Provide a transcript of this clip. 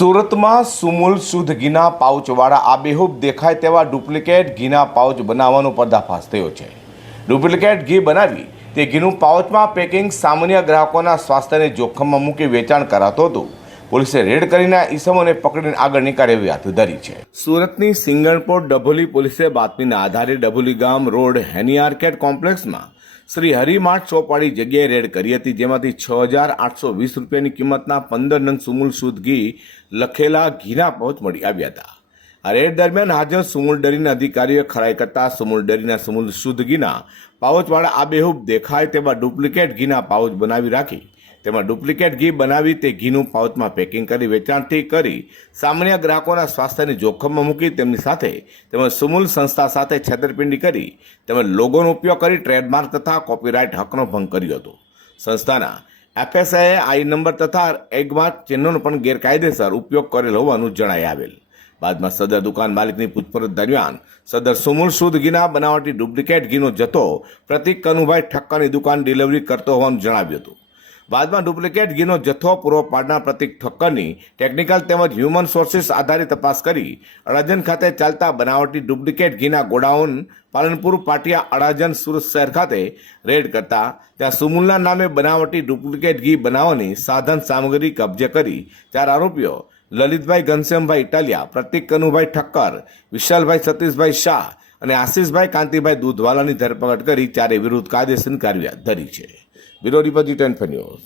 સુરતમાં સુમૂલ શુદ્ધ ઘીના પાઉચવાળા આબેહૂબ દેખાય તેવા ડુપ્લિકેટ ઘીના પાઉચ બનાવવાનો પર્દાફાશ થયો છે. ડુપ્લિકેટ ઘી બનાવી તે ઘીનું પાઉચમાં પેકિંગ સામાન્ય ગ્રાહકોના સ્વાસ્થ્યને જોખમમાં મૂકી વેચાણ કરાતું હતું. પોલીસે રેડ કરીને ઈસમોને પકડીને આગળની કાર્યવાહી હાથ ધરી છે. સુરતની સિંગણપોર ડભોલી પોલીસે બાતમીના આધારે ડભોલી ગામ રોડ હેની આર્કેડ કોમ્પ્લેક્સમાં શ્રી હરિમાર્ટ ચોપાડી જગ્યાએ રેડ કરી હતી, જેમાંથી છ હજાર આઠસો વીસ રૂપિયાની કિંમતના પંદર નંગ સુમુલ શુદ્ધ ઘી લખેલા ઘીના પાઉચ મળી આવ્યા હતા. આ રેડ દરમિયાન હાજર સુમુલ ડરીના અધિકારીઓએ ખરાઈ કરતા સુમુલ ડરીના સુમુલ શુદ્ધ ઘીના પાઉચવાળા આબેહૂબ દેખાય તેવા ડુપ્લિકેટ ઘીના પાઉચ બનાવી રાખી તેમાં ડુપ્લિકેટ ઘી બનાવી તે ઘીનું પાઉચમાં પેકિંગ કરી વેચાણથી કરી સામાન્ય ગ્રાહકોના સ્વાસ્થ્યને જોખમમાં મૂકી તેમની સાથે તેમજ સુમૂલ સંસ્થા સાથે છેતરપિંડી કરી તેમજ લોગોનો ઉપયોગ કરી ટ્રેડમાર્ક તથા કોપીરાઇટ હકનો ભંગ કર્યો હતો. સંસ્થાના એફએસઆઈએ આઈ નંબર તથા એગમાર્ક ચિહ્નોનો પણ ગેરકાયદેસર ઉપયોગ કરેલ હોવાનું જણાઈ આવેલ. બાદમાં સદર દુકાન માલિકની પૂછપરછ દરમિયાન સદર સુમૂલ શુદ્ધ ઘીના બનાવટી ડુપ્લિકેટ ઘીનો જથ્થો પ્રતિક કનુભાઈ ઠક્કરની દુકાન ડિલિવરી કરતો હોવાનું જણાવ્યું હતું. બાદમાં ડુપ્લિકેટ ઘીનો જથ્થો પૂરો પાડનાર પ્રતિક ઠક્કરની ટેકનિકલ તેમજ હ્યુમન સોર્સિસ આધારિત તપાસ કરી અડાજન ખાતે ચાલતા બનાવટી ડુપ્લિકેટ ઘીના ગોડાઉન પાલનપુર પાટિયા અડાજન સુરત શહેર ખાતે રેડ કરતા ત્યાં સુમુલના નામે બનાવટી ડુપ્લિકેટ ઘી બનાવવાની સાધન સામગ્રી કબજે કરી ચાર આરોપીઓ લલિતભાઈ ઘનશ્યામભાઈ ઇટાલિયા, પ્રતિક કનુભાઈ ઠક્કર, વિશાલભાઈ સતીશભાઈ શાહ અને આશીષભાઈ કાંતિભાઈ દૂધવાલાની ધરપકડ કરી ચારે વિરુદ્ધ કાયદેસરની કાર્યવાહી ધરી છે. Bureau report ten news.